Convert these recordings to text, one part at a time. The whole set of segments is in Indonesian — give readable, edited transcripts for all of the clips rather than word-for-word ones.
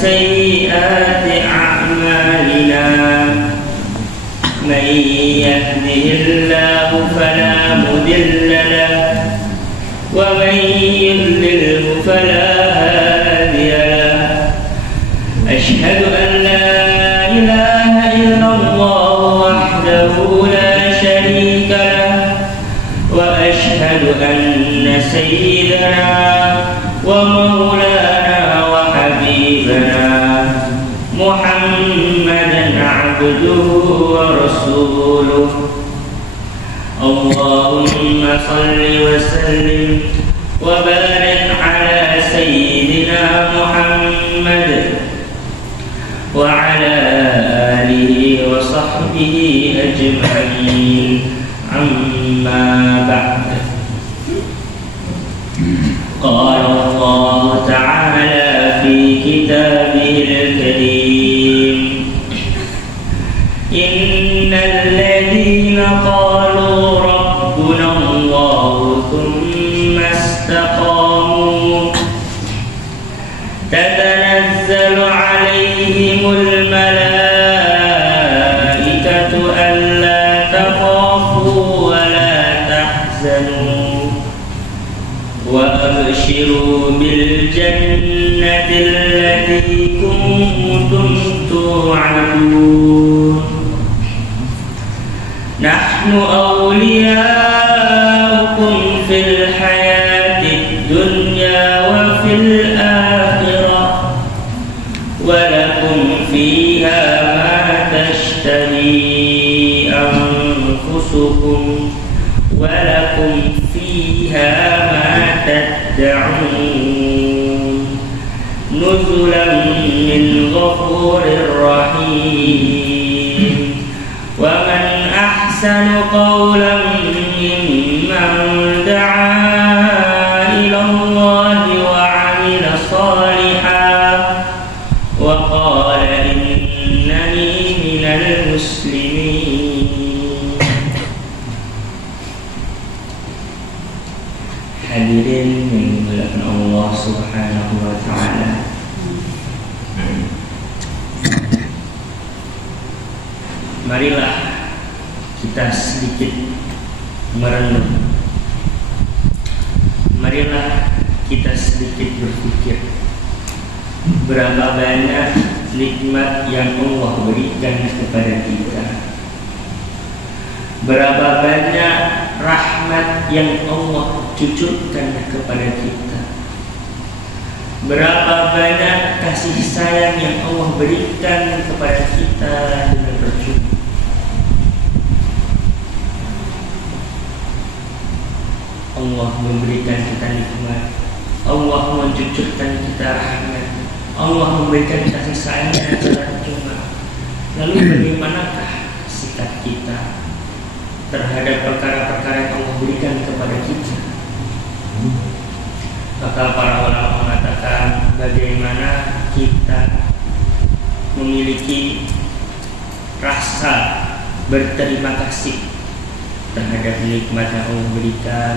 سيئات أعمالنا من يهده الله فلا مضل له ومن يضلله فلا هادي له أشهد أن لا إله إلا الله وحده لا شريك له وأشهد أن سيدنا ومولانا وحبيبنا محمدا عبده ورسوله اللهم صل وسلم وبارك على سيدنا محمد وعلى آله وصحبه أجمعين أما بعد قال الله تعالى في كتابه الكريم إن الذين قالوا ربنا الله ثم استقاموا تتنزل عليهم الملائكة ألا تخافوا ولا تحزنوا وأبشروا بالجنة التي كنتم توعدون نحن أولياؤكم في الحياة الدنيا وفي الآخرة ولكم فيها ما تشتهي أنفسكم ولكم فيها ما تدعون نزلا من غفور رحيم ومن أحسن قولا ممن دعا إلى الله وعمل صالحا وقال إنني من المسلمين. Hadirin yang dimuliakan Allah Subhanahu wa taala. Marilah kita sedikit merenung. Marilah kita sedikit berpikir berapa banyak nikmat yang Allah berikan kepada kita. Berapa banyak rahmat yang Allah cucurkan kepada kita. Berapa banyak kasih sayang yang Allah berikan kepada kita dengan percuma. Allah memberikan kita nikmat, Allah mencucurkan kita rahmat, Allah memberikan kasih sayang secara cuma. Lalu bagaimanakah sikap kita terhadap perkara-perkara yang Allah berikan kepada kita? Maka para ulama mengatakan bagaimana kita memiliki rasa berterima kasih terhadap nikmat yang Allah berikan,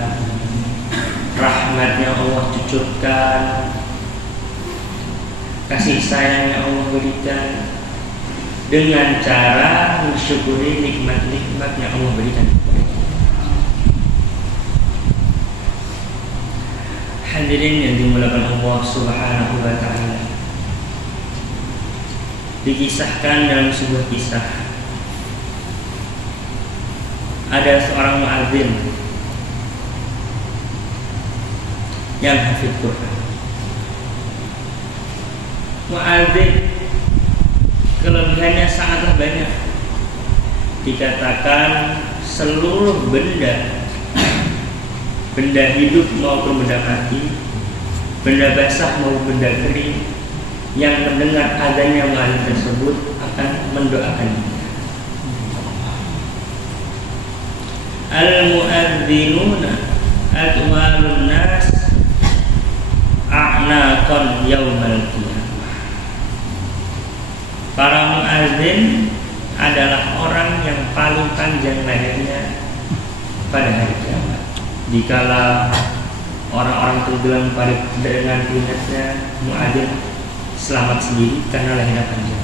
rahmatnya Allah cucurkan, kasih sayang yang Allah berikan, dengan cara mensyukuri nikmat-nikmat yang Allah berikan kepada kita. Hadirin yang dimuliakan Allah Subhanahu wa taala. Dikisahkan dalam sebuah kisah, ada seorang muadzin yang hafidh Quran. Muadzin kelebihannya sangatlah banyak. Dikatakan seluruh benda hidup maupun benda mati, benda basah maupun benda kering yang mendengar adanya muadzin tersebut akan mendoakannya. Al-muadzinuna atwalun nas a'naqan yaumal qiyamah. Para muadzin adalah orang yang paling panjang lehernya pada hari kiamat. Dikala orang-orang tenggelam pada dengan keringatnya, muadzin selamat sendiri karena lehernya panjang.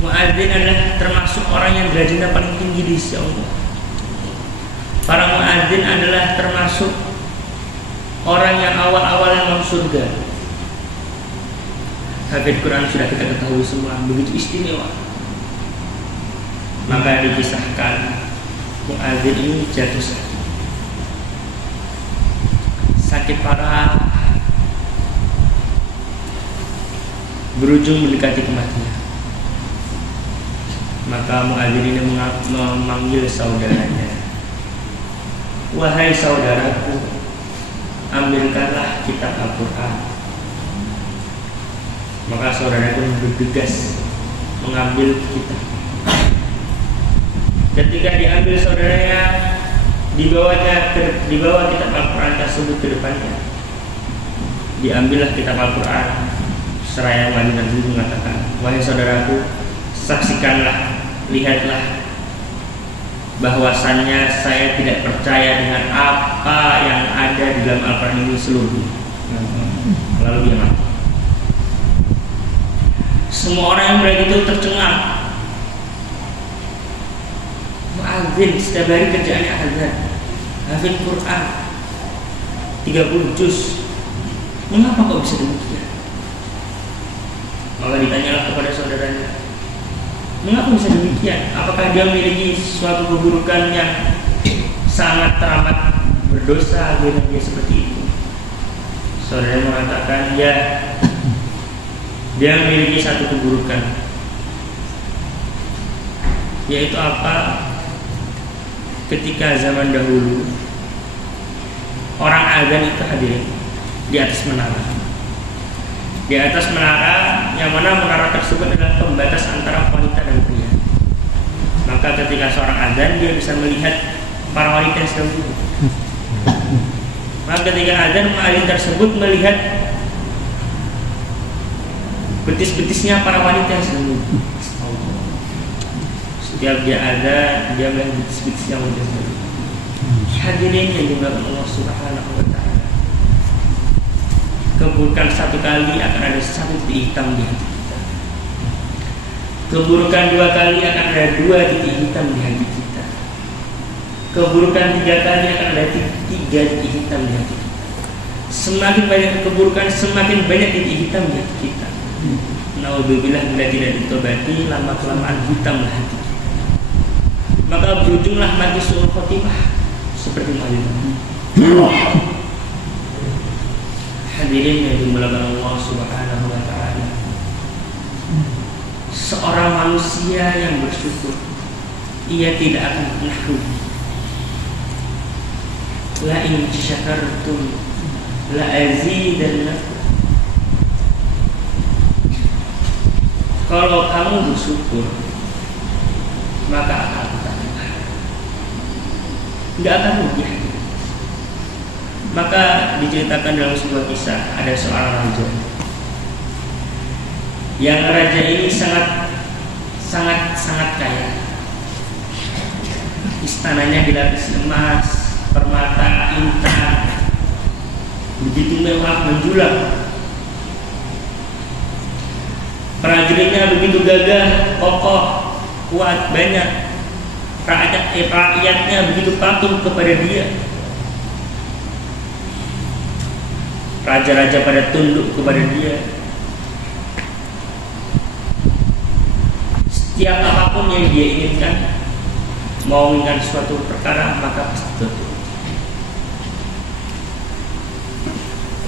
Muadzin adalah termasuk orang yang derajatnya paling tinggi di sisi Allah. Para muadzin adalah termasuk orang yang awal-awal masuk surga. Hafidz Quran sudah kita ketahui semua, begitu istimewa. Maka dikisahkan muadzin ini jatuh sakit parah, berujung mendekati kematian. Maka muadzin ini memanggil saudaranya, wahai saudaraku, ambilkanlah kitab Al-Quran. Maka saudara pun bergegas mengambil kitab. Ketika diambil saudaranya, dibawa kitab Al-Quran tersebut ke depannya. Diambillah kitab Al-Quran. Seraya wanita itu mengatakan, wahai saudaraku, saksikanlah, lihatlah bahwasannya saya tidak percaya dengan apa yang ada di dalam Al-Quran ini seluruhnya. Lalu dia mati. Semua orang yang melihat itu tercengang. Muadzin setiap hari kerjaannya azan, hafidz Quran 30 juz. Mengapa kok bisa demikian? Maka ditanyalah kepada saudaranya, mengapa bisa demikian? Apakah dia memiliki suatu keburukan yang sangat teramat berdosa dengan dia seperti itu? Saudara mengatakan, ya, dia memiliki satu keburukan, yaitu apa? Ketika zaman dahulu orang azan itu hadir di atas menara. Di atas menara, yang mana menara tersebut adalah pembatas antara wanita dan pria. Maka ketika seorang azan, dia bisa melihat para wanita yang sedang duduk. Maka ketika azan, muadzin tersebut melihat betis-betisnya para wanita yang sedang duduk. Setiap dia ada, dia melihat betis-betisnya wanita yang sedang duduk. Hadirin yang dimuliakan Allah Subhanahu wa Ta'ala, keburukan satu kali akan ada satu titik hitam di hati kita. Keburukan dua kali akan ada dua titik hitam di hati kita. Keburukan tiga kali akan ada tiga titik hitam di hati kita. Semakin banyak keburukan, semakin banyak titik hitam di hati kita. Naudzubillah, bila tidak ditobati, lama-kelamaan hitamlah hati kita. Maka berujunglah mati suul khotimah seperti muadzin. Hadirin yang dimuliakan Allah Subhanahu wa Ta'ala, seorang manusia yang bersyukur, ia tidak akan pernah rugi. La in syakartum la azidannakum. Kalau kamu bersyukur, maka akan tambah. Tidak akan rugi. Maka diceritakan dalam sebuah kisah, ada seorang raja. Yang raja ini sangat kaya. Istananya dilapisi emas, permata, intan, begitu mewah menjulang. Prajuritnya begitu gagah, kokoh, kuat, banyak. Rakyatnya begitu patuh kepada dia. Raja-raja pada tunduk kepada dia. Setiap apapun yang dia inginkan, mau menginginkan suatu perkara, maka pasti tertutup.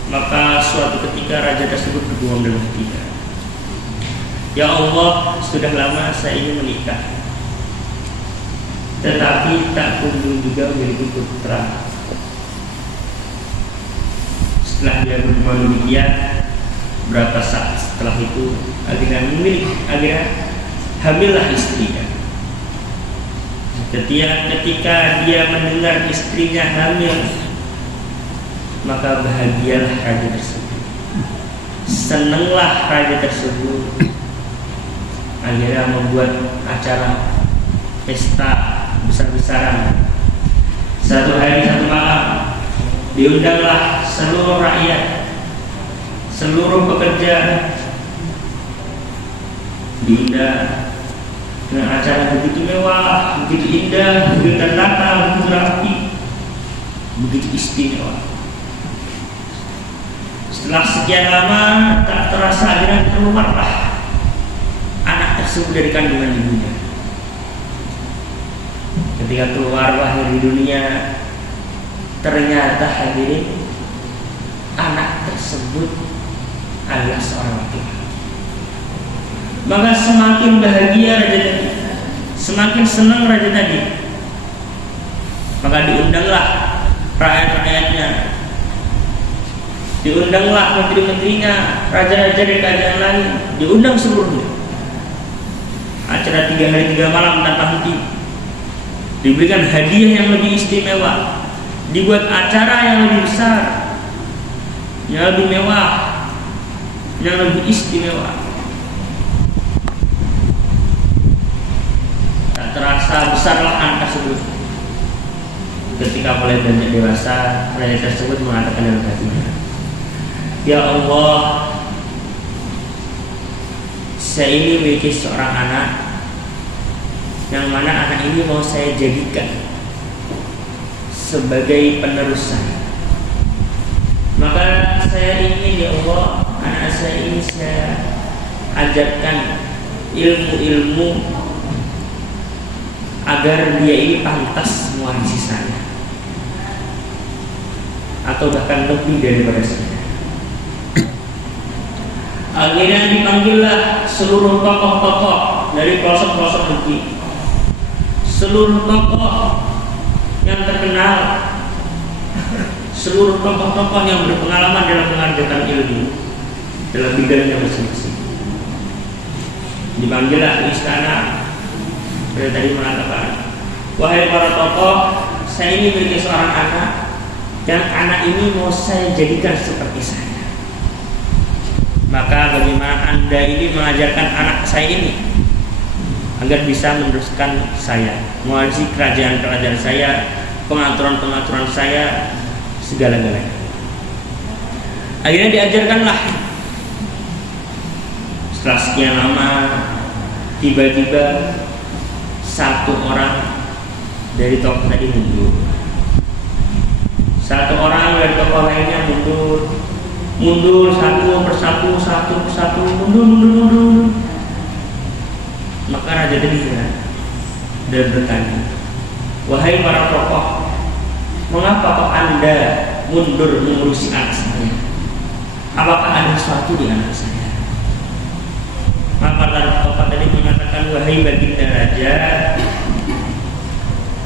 Maka suatu ketika raja tersebut bergumam dalam hatinya, ya Allah, sudah lama saya ingin menikah, tetapi tak kunjung juga memiliki putra. Setelah dia bergumam demikian, berapa saat setelah itu akhirnya hamillah istrinya. Ketika dia mendengar istrinya hamil, maka bahagialah raja tersebut, senanglah raja tersebut. Akhirnya membuat acara pesta besar-besaran. Satu hari satu malam diundanglah seluruh rakyat, seluruh pekerja diundang dengan acara begitu mewah, begitu indah, begitu tata, begitu rapi, begitu istimewa. Setelah sekian lama, tak terasa akhirnya keluarlah anak tersebut dari kandungan ibunya. Ketika keluar lahir di dunia, ternyata hadirin anak tersebut adalah seorang laki-laki. Maka semakin bahagia raja tadi, semakin senang raja tadi. Maka diundanglah rakyat-rakyatnya, diundanglah menteri-menterinya, raja-raja dari kerajaan lain, diundang seluruhnya. Acara 3 hari 3 malam tanpa henti. Diberikan hadiah yang lebih istimewa, dibuat acara yang lebih besar, yang lebih mewah, yang lebih istimewa. Tak terasa besarlah anak tersebut. Ketika mulai beranjak dewasa, raja tersebut mengatakan dalam hatinya, "Ya Allah, saya ini memiliki seorang anak, yang mana anak ini mau saya jadikan sebagai penerus saya. Maka saya ingin, ya Allah, anak saya ini saya ajarkan ilmu-ilmu agar dia ini pantas mewarisi saya, atau bahkan lebih daripada saya." Akhirnya dipanggillah seluruh tokoh-tokoh dari pelosok-pelosok negeri, seluruh tokoh yang terkenal, seluruh tokoh-tokoh yang berpengalaman dalam mengajarkan ilmu dalam bidangnya masing-masing. Dipanggillah ke istana. Saya tadi mengatakan, "Wahai para tokoh, saya ini memiliki seorang anak, dan anak ini mau saya jadikan seperti saya. Maka bagaimana Anda ini mengajarkan anak saya ini agar bisa meneruskan saya, mewarisi kerajaan-kerajaan saya, pengaturan-pengaturan saya, segala-galanya." Akhirnya diajarkanlah. Setelah sekian lama, tiba-tiba satu orang dari tokoh tadi mundur, satu orang dari tokoh lainnya mundur satu persatu, mundur. Maka raja tadi heran dan bertanya, "Wahai para tokoh, mengapa kok Anda mundur mengurusi anak saya? Apakah ada sesuatu di anak saya?" Maka tokoh tadi mengatakan, "Wahai baginda raja,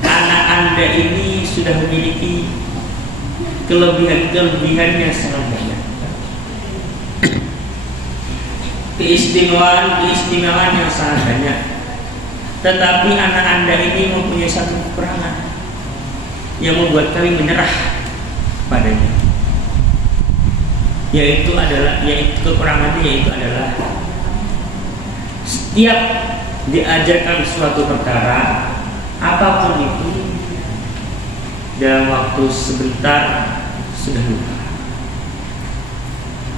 anak Anda ini sudah memiliki kelebihan yang sangat banyak, keistimewaan yang sangat banyak. Tetapi anak Anda ini mempunyai satu kekurangan yang membuat kami menyerah padanya. Kekurangannya adalah setiap diajarkan suatu perkara, apapun itu, dalam waktu sebentar sudah lupa.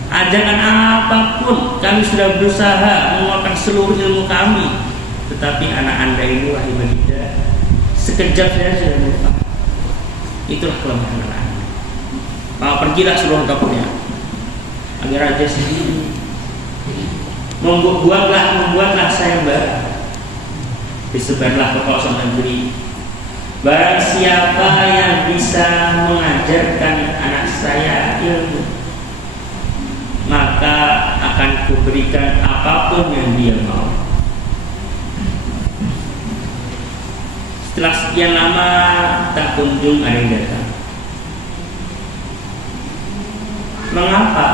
Ajaran apapun kami sudah berusaha mengeluarkan seluruh ilmu kami, tetapi anak Anda ini, wahai baginda, sekejap saja sudah lupa. Itulah kelemahan anak Anda. Maka pergilah seluruh tokohnya. Agar raja sendiri membuatlah sayembara. Disebarlah ke pelosok negeri. Barang siapa yang bisa mengajarkan anak saya ilmu, maka akan kuberikan apapun yang dia mau. Setelah sekian lama tak kunjung ada yang datang. Mengapa?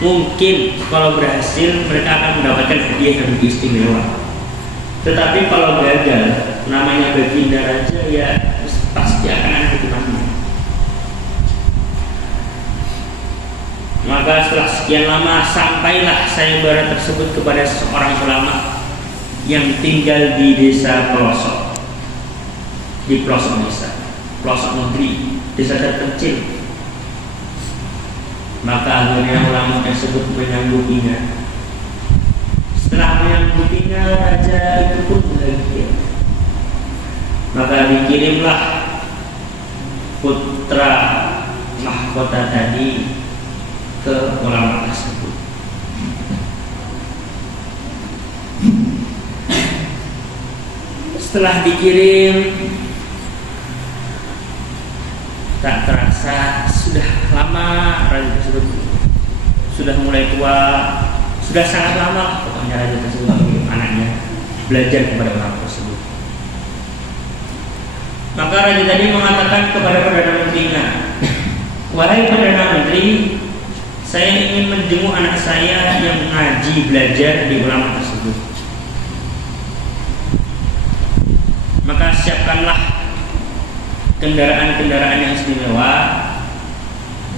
Mungkin kalau berhasil mereka akan mendapatkan hadiah yang lebih istimewa. Tetapi kalau gagal, namanya baginda raja, ya pasti akan ada hukumannya. Maka setelah sekian lama sampailah sayembara tersebut kepada seorang ulama yang tinggal di desa pelosok, di pelosok desa, pelosok negeri, desa terpencil. Maka akhirnya ulama tersebut menyanggupinya. Setelah menyanggupinya, raja itu pun bahagia. Maka dikirimlah putra mahkota tadi ke ulama tersebut. Setelah dikirim, tak terasa sudah lama raja tersebut sudah mulai tua, sudah sangat lama pokoknya raja tersebut mengirim anaknya belajar kepada orang tersebut. Maka raja tadi mengatakan kepada Perdana Menterinya, "Wahai Perdana Menteri, saya ingin menjenguk anak saya yang ngaji belajar di ulama tersebut. Maka siapkanlah kendaraan-kendaraan yang istimewa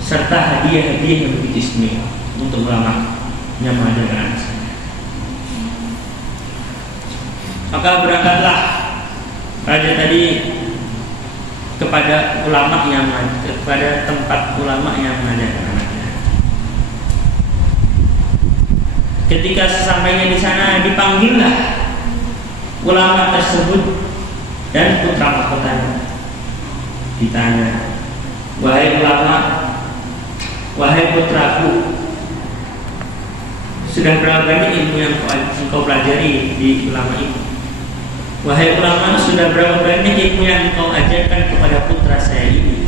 serta hadiah-hadiah yang begitu istimewa untuk ulama yang mengajarkan anak saya." Maka berangkatlah raja tadi kepada tempat ulama yang mengajarkan anaknya. Ketika sesampainya di sana, dipanggillah ulama tersebut dan putra mahkotanya. Ditanya, "Wahai ulama, wahai putraku, sudah berapa banyak ilmu yang kau pelajari di ulama ini? Wahai ulama, sudah berapa banyak ilmu yang kau ajarkan kepada putra saya ini?"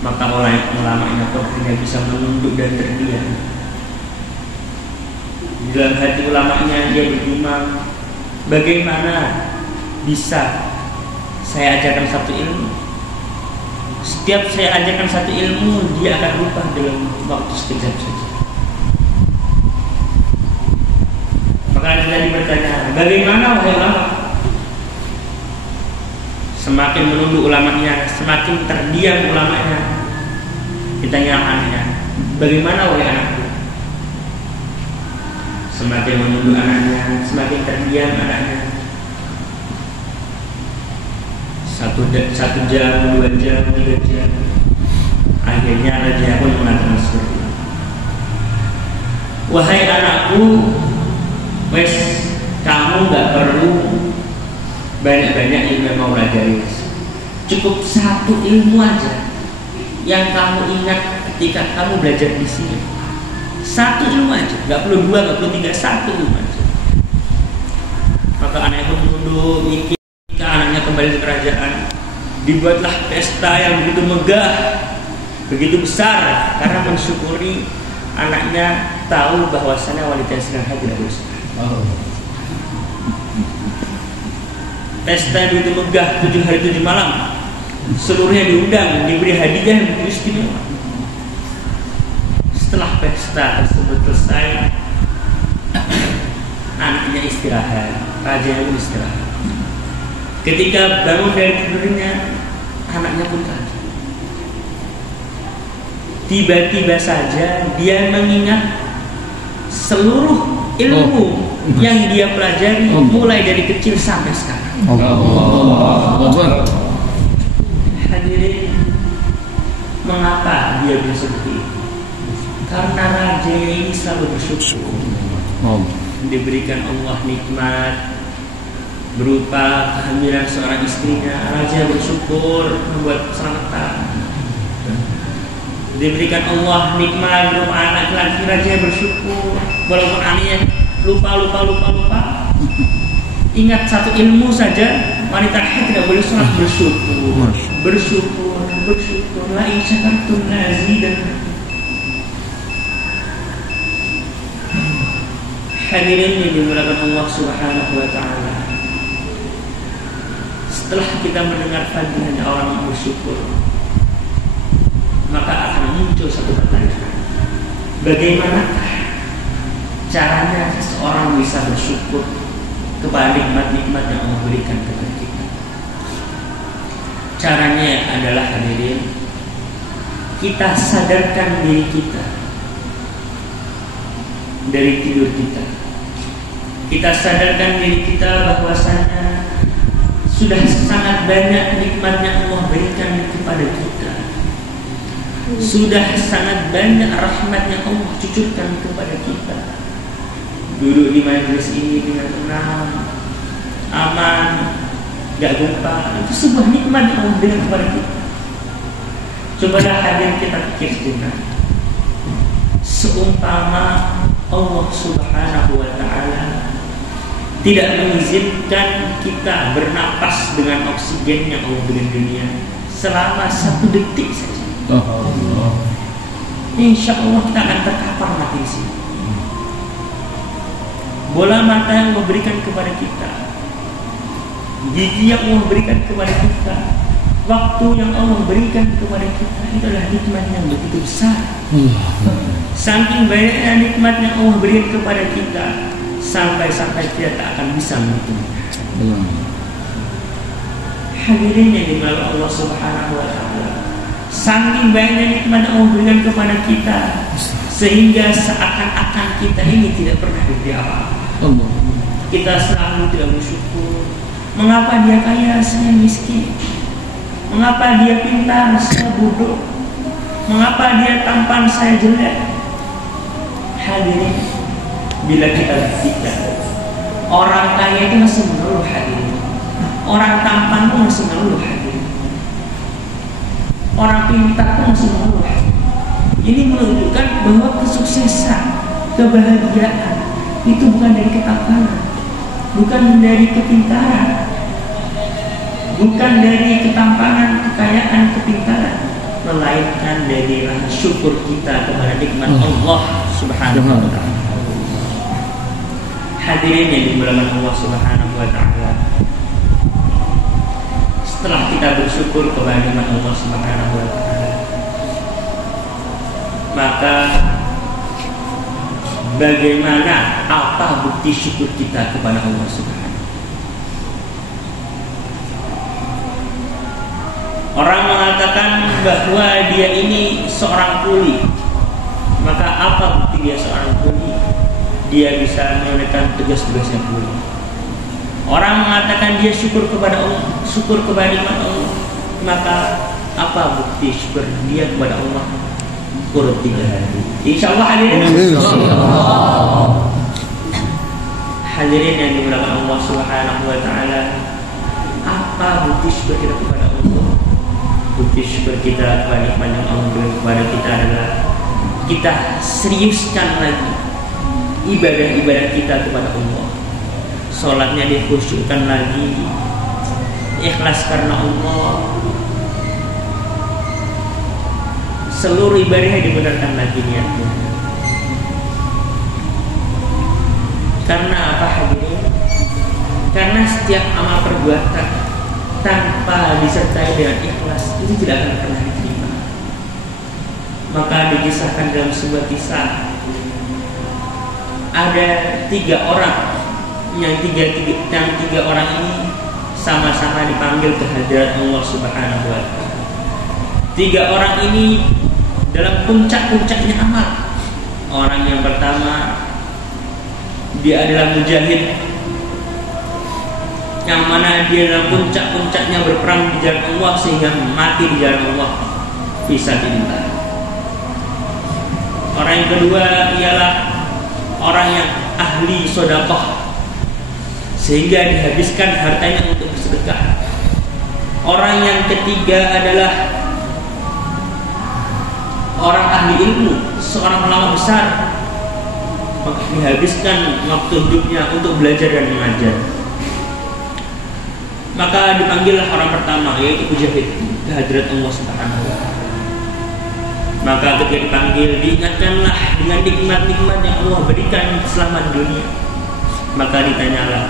Maka ulama-nya pun hanya bisa menunduk dan terdiam. Di dalam hati ulamanya dia bergumam, bagaimana bisa saya ajarkan satu ilmu? Setiap saya ajarkan satu ilmu, dia akan lupa dalam waktu sekejap saja. Maka dia tadi bertanya, bagaimana wahai ulama? Semakin menunduk ulamanya, semakin terdiam ulamanya. Ditanya anaknya, bagaimana wahai anakku? Semakin menunduk anaknya, semakin terdiam anaknya. Satu jam, 2 jam, 3 jam. Akhirnya raja pun mengatakan seperti itu. Wahai anakku, wes kamu gak perlu banyak-banyak ilmu yang mau pelajari. Cukup satu ilmu aja yang kamu ingat ketika kamu belajar di sini. Satu ilmu aja, gak perlu 2, gak perlu 3, satu ilmu aja. Maka anaknya pun tunduk, mikir. Ketika anaknya kembali ke kerajaan, dibuatlah pesta yang begitu megah, begitu besar, karena mensyukuri anaknya tahu bahwasannya wanita yang sedang haid tidak berdosa. Pesta begitu megah, 7 hari 7 malam, seluruhnya diundang, diberi hadiah yang begitu istimewa. Setelah pesta tersebut selesai, anaknya istirahat, rajanya pun istirahat. Ketika bangun dari tidurnya, anaknya pun kaget. Tiba-tiba saja dia mengingat seluruh ilmu yang dia pelajari mulai dari kecil sampai sekarang. Hadirin, mengapa dia bisa seperti itu? Karena raja ini selalu bersyukur. Diberikan Allah nikmat berupa kehamilan seorang istrinya, raja bersyukur membuat selamatan. Diberikan Allah nikmat berupa anak laki, raja bersyukur walaupun anaknya lupa. Ingat satu ilmu saja, wanita haid tidak boleh sholat, bersyukur. La in syakartum la azidannakum. Hadirin yang dimuliakan Allah Subhanahu wa taala. Setelah kita mendengar fadilahnya orang yang bersyukur, maka akan muncul satu pertanyaan. Bagaimanakah caranya seseorang bisa bersyukur kepada nikmat-nikmat yang Allah berikan kepada kita? Caranya adalah, hadirin, kita sadarkan diri kita dari tidur kita. Kita sadarkan diri kita bahwasanya sudah sangat banyak nikmat yang Allah berikan kepada kita. Sudah sangat banyak rahmatnya Allah cucurkan kepada kita. Duduk di majelis ini dengan tenang, aman, gak gempa, itu sebuah nikmat yang Allah berikan kepada kita. Cobalah hadirin kita pikir sejenak. Seumpama Allah Subhanahu wa ta'ala tidak mengizinkan kita bernapas dengan oksigen yang Allah beri dunia selama 1 detik saja, insya Allah kita akan terkapar mati di sini. Bola mata yang Allah berikan kepada kita, gigi yang Allah berikan kepada kita, waktu yang Allah berikan kepada kita, itu adalah nikmat yang begitu besar. Saking banyaknya nikmat yang Allah berikan kepada kita, sampai-sampai kita tak akan bisa menghitungnya. Hadirin yang dimuliakan Allah Subhanahu wa ta'ala, saking banyaknya nikmat yang Allah berikan kepada kita, sehingga seakan-akan kita ini tidak pernah diberi apa-apa. Kita selalu tidak bersyukur. Mengapa dia kaya, saya miskin? Mengapa dia pintar, saya bodoh? Mengapa dia tampan, saya jelek? Hadirin, bila kita berpikir, orang kaya itu masih mengeluh, hadirin. Orang tampan pun masih mengeluh, hadirin. Orang pintar pun masih mengeluh. Ini menunjukkan bahwa kesuksesan, kebahagiaan itu bukan dari ketampanan, bukan dari kepintaran, bukan dari ketampanan, kekayaan, kepintaran, melainkan dari rasa syukur kita kepada nikmat Allah Subhanahu wa ta'ala. Hadirin yang dimuliakan Allah Subhanahu wa ta'ala, setelah kita bersyukur kepada nikmat Allah Subhanahu wa ta'ala, maka bagaimana, apa bukti syukur kita kepada Allah Subhanahu? Orang mengatakan bahwa dia ini seorang kuli, maka apa bukti dia seorang kuli? Dia bisa menunaikan tugas-tugasnya kuli. Orang mengatakan dia syukur kepada Allah, syukur kepada nikmat Allah, maka apa bukti syukur dia kepada Allah? Urut 3 hari. Insyaallah hadirin. Hadirin yang dimuliakan Allah Subhanahu wa ta'ala, apa bukti syukur kita kepada Allah? Bukti syukur kita kepada nikmat yang Allah berikan kepada kita adalah kita seriuskan lagi ibadah-ibadah kita kepada Allah. Sholatnya dikhusyukkan lagi, ikhlas karena Allah. Seluruh ibadahnya dibenarkan lagi niatnya. Karena apa, hadirin? Karena setiap amal perbuatan tanpa disertai dengan ikhlas itu tidak akan pernah diterima. Maka dikisahkan dalam sebuah kisah, ada 3 orang yang tiga orang ini sama-sama dipanggil ke hadirat Allah Subhanahu wa ta'ala. 3 orang ini dalam puncak-puncaknya amal. Orang yang pertama, dia adalah mujahid, yang mana dia dalam puncak-puncaknya berperang di jalan Allah sehingga mati di jalan Allah fisabilillah. Orang yang kedua ialah orang yang ahli sedekah sehingga dihabiskan hartanya untuk bersedekah. Orang yang ketiga adalah orang ahli ilmu, seorang ulama besar, maka dihabiskan waktu hidupnya untuk belajar dan mengajar. Maka dipanggillah orang pertama, yaitu mujahid, ke hadirat Allah Subhanahu wa ta'ala. Maka ketika dipanggil, diingatkanlah dengan nikmat-nikmat yang Allah berikan selama dunia. Maka ditanyalah,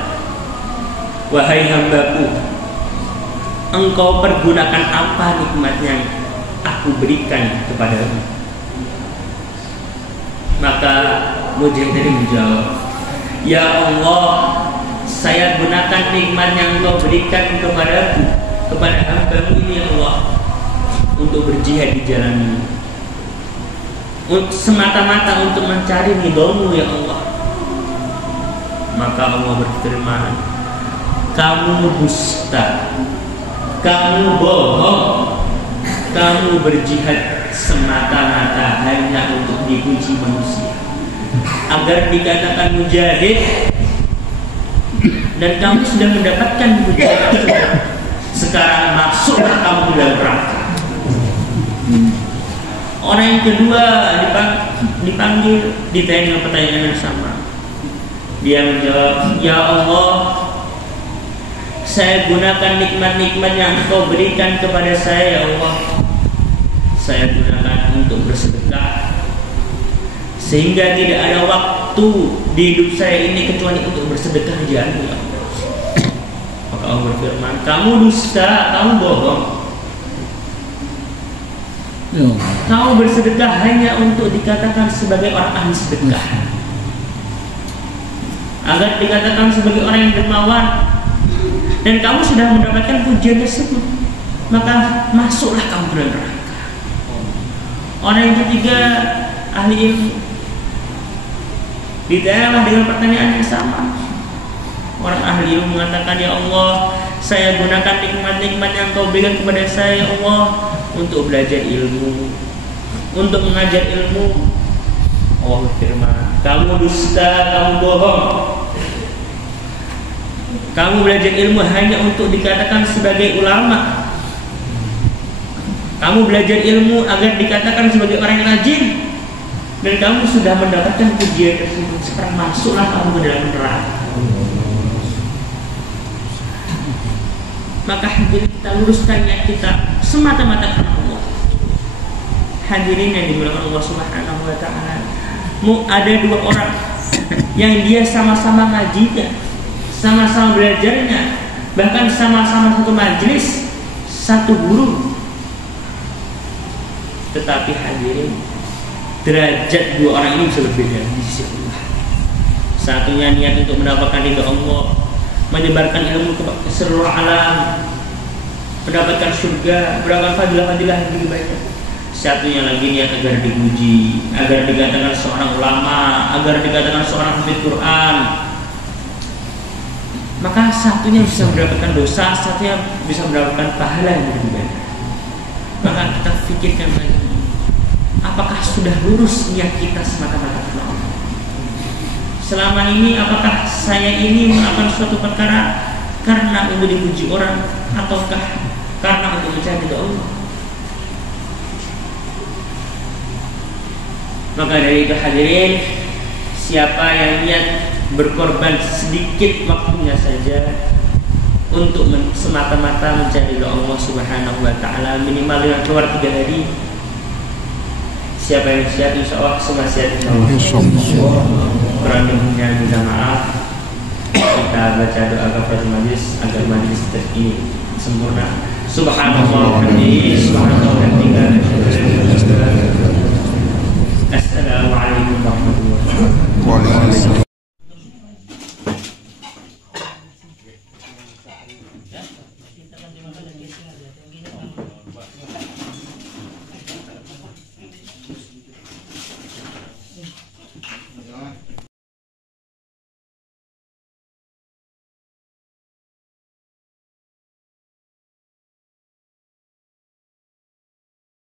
wahai hambaku, engkau pergunakan apa nikmat yang aku berikan kepadamu? Maka mujahid tadi menjawab, ya Allah, saya gunakan nikmat yang engkau berikan kepadaku, kepada hamba-Mu ini, ya Allah, untuk berjihad di jalan-Mu, semata-mata untuk mencari ridho-Mu, ya Allah. Maka Allah berfirman, kamu dusta, kamu bohong, kamu berjihad semata-mata hanya untuk dipuji manusia, agar dikatakan mujahid, dan kamu sudah mendapatkan mujahid. Sekarang masuklah kamu ke dalam neraka. Orang yang kedua dipanggil, ditanya dengan pertanyaan yang sama. Dia menjawab, ya Allah, saya gunakan nikmat-nikmat yang Engkau berikan kepada saya, ya Allah. Saya gunakan untuk bersedekah, sehingga tidak ada waktu di hidup saya ini kecuali untuk bersedekah jariah, ya Allah. Maka Allah berfirman, kamu dusta, kamu bohong. Kamu bersedekah hanya untuk dikatakan sebagai orang ahli sedekah, agar dikatakan sebagai orang yang dermawan, dan kamu sudah mendapatkan pujian tersebut, maka masuklah kamu ke neraka. Orang yang ketiga, ahli ilmu, ditanya dengan pertanyaan yang sama. Orang ahli ilmu mengatakan, ya Allah, saya gunakan nikmat-nikmat yang Kau berikan kepada saya, ya Allah, untuk belajar ilmu, untuk mengajar ilmu. Allah berfirman, kamu dusta, kamu bohong. Kamu belajar ilmu hanya untuk dikatakan sebagai ulama. Kamu belajar ilmu agar dikatakan sebagai orang yang rajin, dan kamu sudah mendapatkan pujian tersebut. Sekarang masuklah kamu ke dalam neraka. Maka hadirin, kita luruskan niat kita semata-mata karena Allah. Hadirin yang dimuliakan Allah Subhanahu wa Ta'ala, ada dua orang yang dia sama-sama ngajinya, sama-sama belajarnya, bahkan sama-sama satu majelis, satu guru. Tetapi hadirin, derajat dua orang ini bisa berbeda di sisi Allah. Satunya niat untuk mendapatkan ridha Allah, menyebarkan ilmu ke seluruh alam, mendapatkan surga, mendapatkan fadilah-fadilah yang lebih banyak. Satunya lagi niat agar dipuji, agar dikatakan seorang ulama, agar dikatakan seorang hafidz Quran. Maka satunya bisa mendapatkan dosa, satunya bisa mendapatkan pahala yang lebih banyak. Maka kita pikirkan lagi, apakah sudah lurus niat kita semata-mata karena Allah? Selama ini apakah saya ini melakukan suatu perkara karena untuk dipuji orang, ataukah karena untuk mencari ridha Allah? Maka dari itu hadirin, siapa yang niat berkorban sedikit waktunya saja untuk semata-mata mencari ridha Allah Subhanahu wa Ta'ala, minimal dengan keluar 3 hari, siapa yang siap, insya Allah semua siap, insya Allah. Kurang lebihnya minta maaf. Kita baca doa kafaratul majlis agar majlis ini sempurna. Subhanallah wa bihamdihi, subhanallah wa bihamdihi. Assalamualaikum.